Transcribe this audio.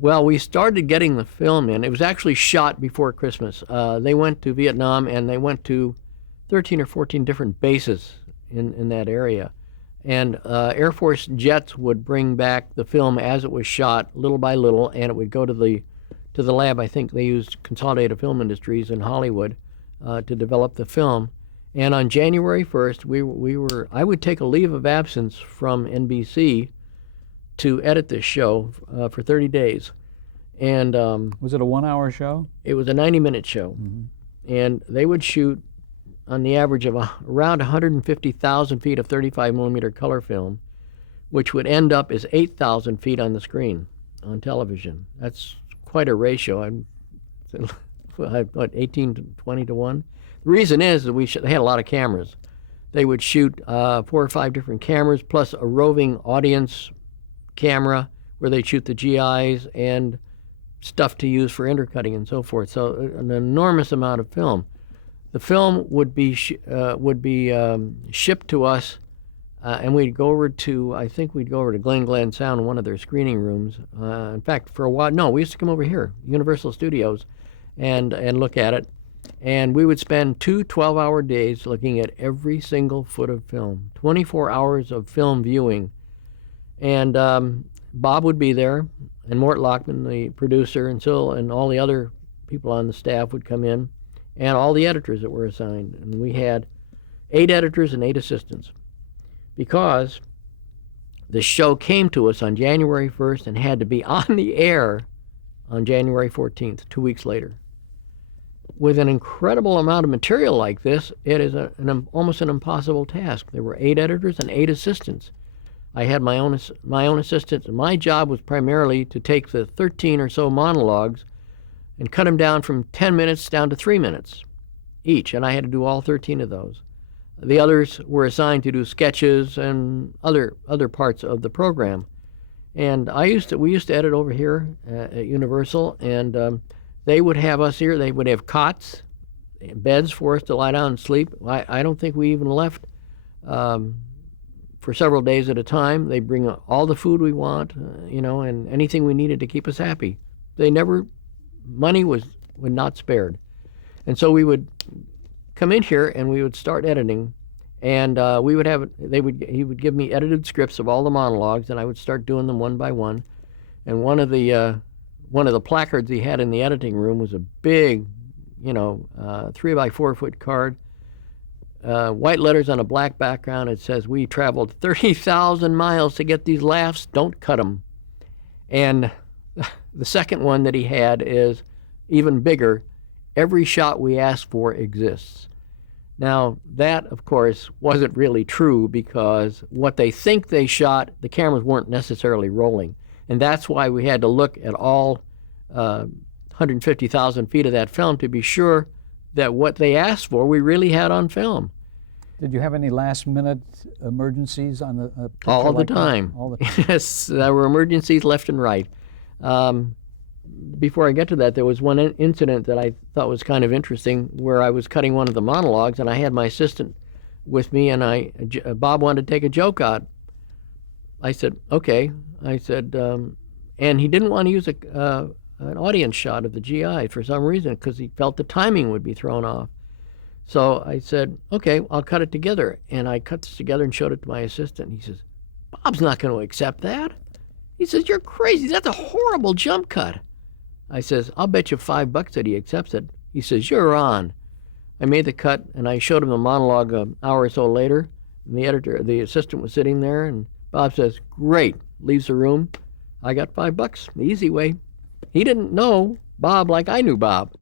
Well, we started getting the film in. It was actually shot before Christmas. They went to Vietnam, and they went to 13 or 14 different bases in that area. And Air Force jets would bring back the film as it was shot, little by little, and it would go to the lab. I think they used Consolidated Film Industries in Hollywood to develop the film. And on January 1st, I would take a leave of absence from NBC to edit this show for 30 days. And was it a 1-hour show? It was a 90-minute show. Mm-hmm. And they would shoot on the average of around 150,000 feet of 35 millimeter color film, which would end up as 8,000 feet on the screen on television. That's quite a ratio. What, 18 to 20 to 1? The reason is that they had a lot of cameras. They would shoot 4 or 5 different cameras, plus a roving audience camera where they'd shoot the GIs and stuff to use for intercutting and so forth. So an enormous amount of film. The film would be shipped to us, and we'd go over to, I think we'd go over to Glen Sound, one of their screening rooms. In fact, for a while, no, we used to come over here, Universal Studios, and look at it. And we would spend 2 12-hour days looking at every single foot of film, 24 hours of film viewing. And Bob would be there, and Mort Lockman, the producer, and all the other people on the staff would come in, and all the editors that were assigned. And we had 8 editors and 8 assistants, because the show came to us on January 1st and had to be on the air on January 14th, 2 weeks later. With an incredible amount of material like this, it is almost an impossible task. There were 8 editors and 8 assistants. I had my own assistants, and my job was primarily to take the 13 or so monologues and cut them down from 10 minutes down to 3 minutes each, and I had to do all 13 of those. The others were assigned to do sketches and other parts of the program. And we used to edit over here at Universal, and they would have us here. They would have cots, beds for us to lie down and sleep. I don't think we even left for several days at a time. They bring all the food we want, and anything we needed to keep us happy. Money was not spared. And so we would come in here and we would start editing, and he would give me edited scripts of all the monologues, and I would start doing them one by one. And one of the placards he had in the editing room was a big, 3 by 4 foot card, white letters on a black background. It says, "We traveled 30,000 miles to get these laughs. Don't cut them." And the second one that he had is even bigger. "Every shot we asked for exists." Now, that, of course, wasn't really true, because what they think they shot, the cameras weren't necessarily rolling. And that's why we had to look at all 150,000 feet of that film to be sure that what they asked for, we really had on film. Did you have any last-minute emergencies on the all the time? All the time. Yes, there were emergencies left and right. Before I get to that, there was one incident that I thought was kind of interesting, where I was cutting one of the monologues, and I had my assistant with me, and Bob wanted to take a joke out. I said, okay. I said, and he didn't want to use an audience shot of the GI for some reason, because he felt the timing would be thrown off. So I said, okay, I'll cut it together. And I cut this together and showed it to my assistant. He says, "Bob's not going to accept that." He says, "You're crazy. That's a horrible jump cut." I says, "I'll bet you $5 that he accepts it." He says, "You're on." I made the cut, and I showed him the monologue an hour or so later. And the assistant was sitting there, and Bob says, "Great," leaves the room. I got $5, the easy way. He didn't know Bob like I knew Bob.